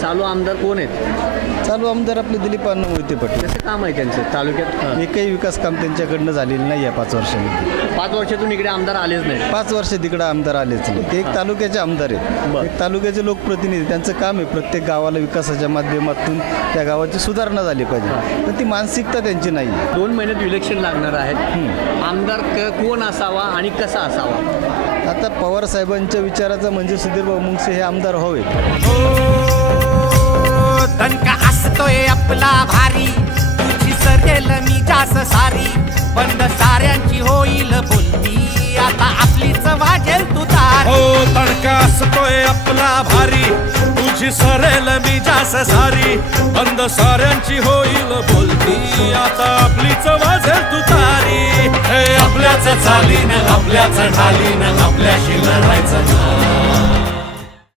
चालू आमदार कोण आहेत? चालू आमदार आपले दिलीप अण्णा मोहिते पाटील. कसं काम आहे त्यांचं? तालुक्यात? एकही विकास काम त्यांच्याकडनं झालेलं नाही आहे पाच वर्षामध्ये. पाच वर्षातून इकडे आमदार आलेच नाही पाच वर्ष तिकडं आमदार आलेच नाही ते एक तालुक्याचे आमदार आहेत. बरं. एक तालुक्याचे लोकप्रतिनिधी त्यांचं काम आहे प्रत्येक गावाला विकासाच्या माध्यमातून त्या गावाची सुधारणा झाली पाहिजे. पण ती मानसिकता त्यांची नाही. आहे दोन महिन्यात इलेक्शन लागणार आहेत. आमदार क- कोण असावा आणि कसा असावा? आता पवार साहेबांच्या विचाराचा म्हणजे सुधीरभाऊ मुंगसे हे आमदार व्हावेत तास सारी बंद साऱ्यांची होईल बोलती. आता आपलीच वाजेल तू तारी. हो तडका असतोय आपला भारी. तुझी सरेल मी जास सारी. बंद साऱ्यांची होईल बोलती. आता आपलीच वाजेल तू तारी. हे आपल्याच चालीन आपल्याच ढालीन आपल्याशी लढायचं ना